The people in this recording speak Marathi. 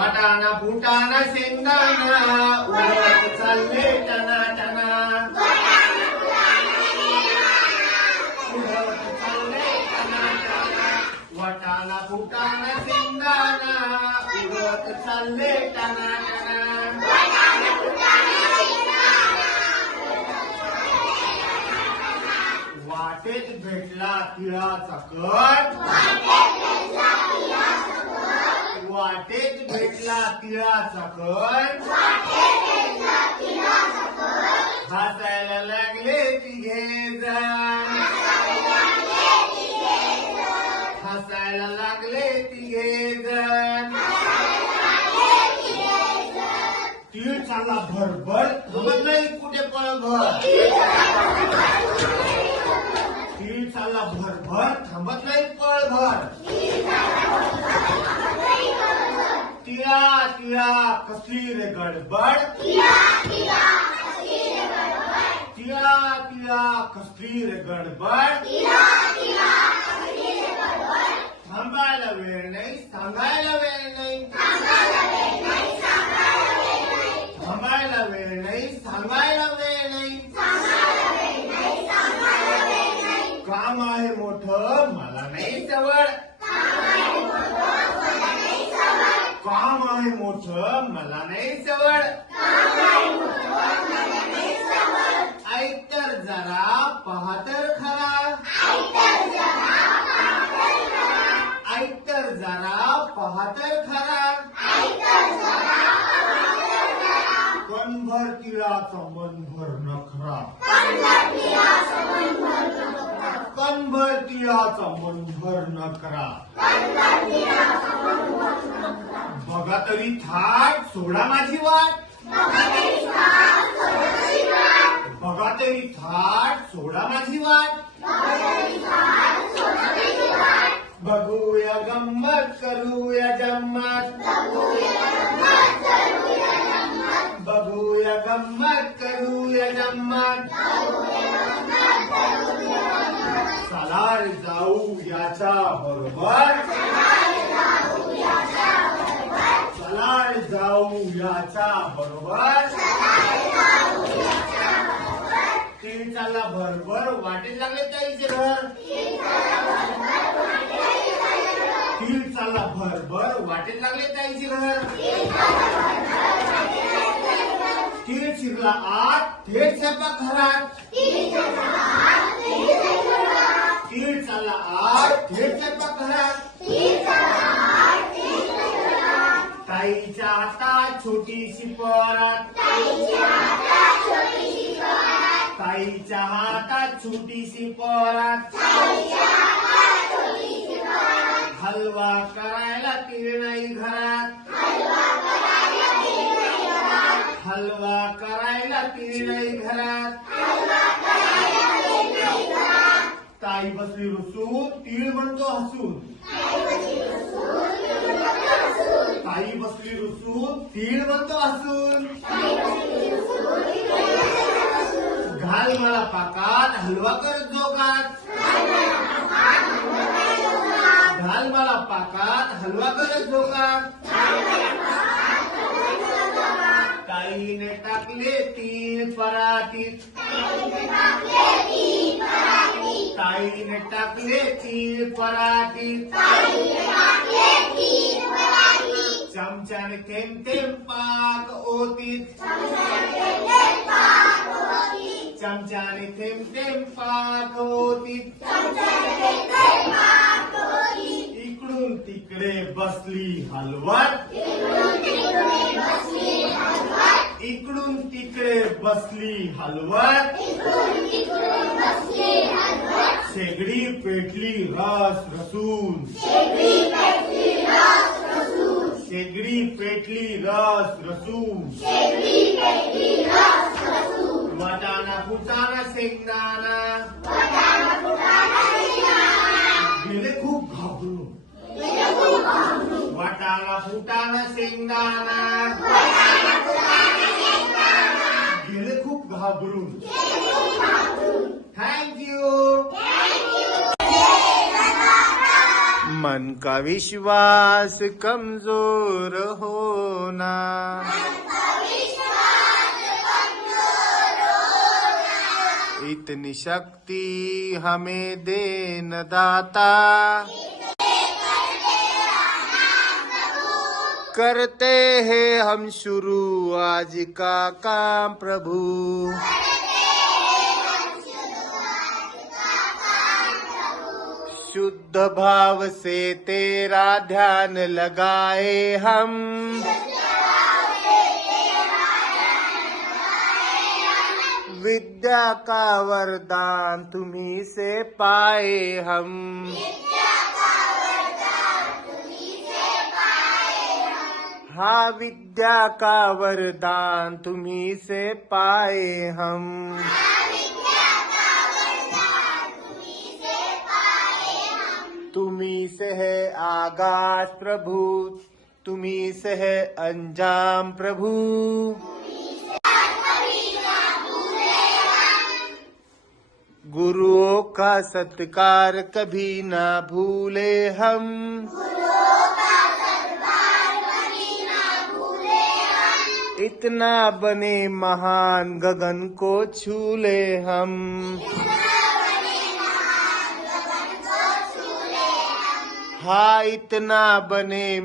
वाटाणा फुटाणा शेंगदाणा उडत चालले टना टना उडत चालले टना टना वाटाणा फुटाणा शेंगदाणा उडत चालले टना टना वाटेत भेटला तिळाचा कट वाटेत भेटला तिळाचा कट हसायला लागले तिघे जण हसायला लागले तिघे जण तीळ चालला भरभर थांबत नाही कुठे पळभर तीळ चालला भरभर थांबत नाही पळभर तिळा तिळा कसली रे गडबड तिळा तिळा कसली रे गडबड थांबायला वेळ नाही सांगायला वेळ नाही थांबायला वेळ नाही सांगायला वेळ नाही काम आहे मोठं मला नाही सवड काम आहे मोठं मला नाही सवड ऐक तर जरा पहा तर खरा ऐक तर जरा पहा तर खरा कणभर तिळाचा मनभर नखरा कणभर तिळाचा मनभर नखरा बघा तरी थाट सोडा माझी वाट बघा तरी थाट सोडा माझी वाट बघूया गंमत करूया जम्मत बघूया गंमत करूया जम्मत चला रे जाऊ याच्या बरोबर चला रे जाऊ याच्या बरोबर तीळ चालला भरभर वाटेत लागले ताईचे घर तीळ चालला भरभर वाटेत लागले ताईचे घर तीळ शिरला आत थेट स्वयंपाक घरात तीळ चालला आत थेट स्वयंपाक घरात ताईच्या हातात छोटीशी परात ताईच्या हातात छोटीशी परात हलवा करायला तीळ नाही घरात हलवा करायला तीळ नाही घरात ताई बसली रुसून तीळ म्हणतो हसून ताई बसली रुसून तीळ म्हणतो हसून घाल मला पाकात हलवा कर जोकात घाल मला पाकात हलवा कर जोकात ताईने टाकले तीळ परातीत ताईने टाकले तीळ परातीत चमच्याने थेंब थेंब पाक ओतीत चमच्याने थेंब थेंब पाक ओतीत इकडून तिकडे बसली हलवत इकडून तिकडे बसली हलवत शेगडी पेटली रस रसून शेगडी पेटली रस रसून वाटाणा फुटाणा शेंगदाणा गेले खूप घाबरून वाटाणा फुटाणा शेंगदाणा गेले खूप घाबरून थँक्यू मन का विश्वास कमजोर हो इतनी शक्ति हमें देन दाता। करते हैं हम शुरू आज का काम प्रभु। शुद्ध भाव से तेरा ध्यान लगाए हम। विद्या का वरदान तुम्हीं से पाए हम। हाँ, विद्या का वरदान तुम्हीं से पाए हम। तुम्हीं से है आगाज प्रभु, तुम्हीं से है अंजाम प्रभु। गुरुओं का सत्कार कभी ना भूले हम। इतना बने महान गगन को छू ले हम। हाँ, इतना बने